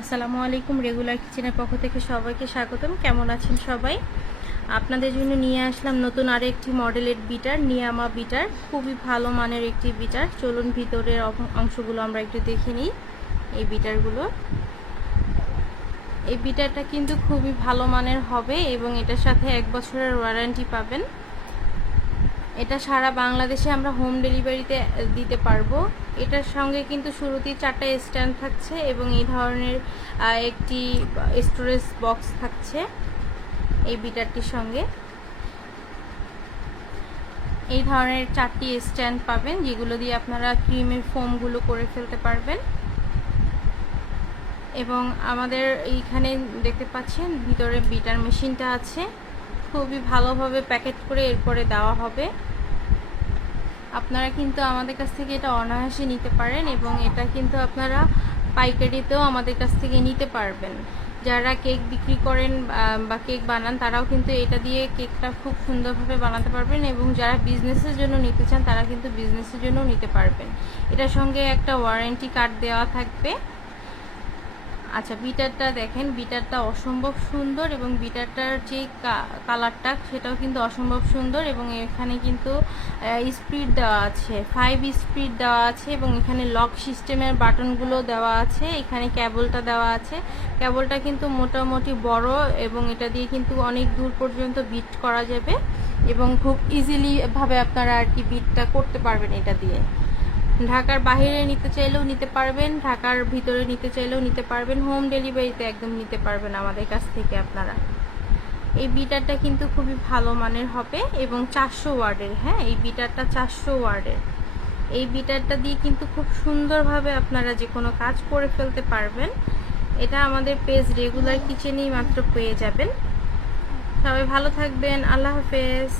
আসসালামু আলাইকুম। রেগুলার কিচেনের পক্ষ থেকে সবাইকে স্বাগতম। কেমন আছেন সবাই? আপনাদের জন্য নিয়ে আসলাম নতুন আরেকটি মডেলের বিটার, নিয়ামা বিটার। খুবই ভালো মানের একটি বিটার। চলুন ভিতরের অংশগুলো আমরা একটু দেখে নিই। এই বিটারগুলো, এই বিটারটা কিন্তু খুবই ভালো মানের হবে এবং এটার সাথে 1 বছরের ওয়ারেন্টি পাবেন। এটা সারা বাংলাদেশে আমরা হোম ডেলিভারিতে দিতে পারবো। এটার সঙ্গে কিন্তু শুরুতেই 4টা স্ট্যান্ড থাকছে এবং এই ধরনের একটি স্টোরেজ বক্স থাকছে এই বিটারটির সঙ্গে। এই ধরনের 4টি স্ট্যান্ড পাবেন, যেগুলো দিয়ে আপনারা ক্রিমের ফোমগুলো করে ফেলতে পারবেন। এবং আমাদের এইখানে দেখতে পাচ্ছেন ভিতরে বিটার মেশিনটা আছে, খুবই ভালোভাবে প্যাকেট করে এরপরে দেওয়া হবে। আপনারা কিন্তু আমাদের কাছ থেকে এটা অনায়াসে নিতে পারেন এবং এটা কিন্তু আপনারা পাইকারিতেও আমাদের কাছ থেকে নিতে পারবেন। যারা কেক বিক্রি করেন বা কেক বানান, তারাও কিন্তু এটা দিয়ে কেকটা খুব সুন্দরভাবে বানাতে পারবেন এবং যারা বিজনেসের জন্য নিতে চান তারা কিন্তু বিজনেসের জন্য নিতে পারবেন। এটার সঙ্গে একটা ওয়ারেন্টি কার্ড দেওয়া থাকবে। আচ্ছা, বিটারটা দেখেন, বিটারটা অসম্ভব সুন্দর এবং বিটারটার যে কালারটা সেটাও কিন্তু অসম্ভব সুন্দর। এবং এখানে কিন্তু স্পিড দেওয়া আছে, 5 স্পিড দেওয়া আছে এবং এখানে লক সিস্টেমের বাটনগুলো দেওয়া আছে। এখানে কেবলটা দেওয়া আছে, কেবলটা কিন্তু মোটামুটি বড় এবং এটা দিয়ে কিন্তু অনেক দূর পর্যন্ত বিট করা যাবে এবং খুব ইজিলি ভাবে আপনারা আর কি বিটটা করতে পারবেন এটা দিয়ে। ঢাকার বাইরে নিতে চাইলেও নিতে পারবেন, ঢাকার ভিতরে নিতে চাইলেও নিতে পারবেন, হোম ডেলিভারিতে একদম নিতে পারবেন আমাদের কাছ থেকে আপনারা। এই বিটারটা কিন্তু খুবই ভালো মানের হবে এবং 400 ওয়ার্ডের। হ্যাঁ, এই বিটারটা 400 ওয়ার্ডের। এই বিটারটা দিয়ে কিন্তু খুব সুন্দরভাবে আপনারা যে কোনো কাজ করে ফেলতে পারবেন। এটা আমাদের পেজ রেগুলার কিচেনেই মাত্র পেয়ে যাবেন। সবাই ভালো থাকবেন। আল্লাহ হাফেজ।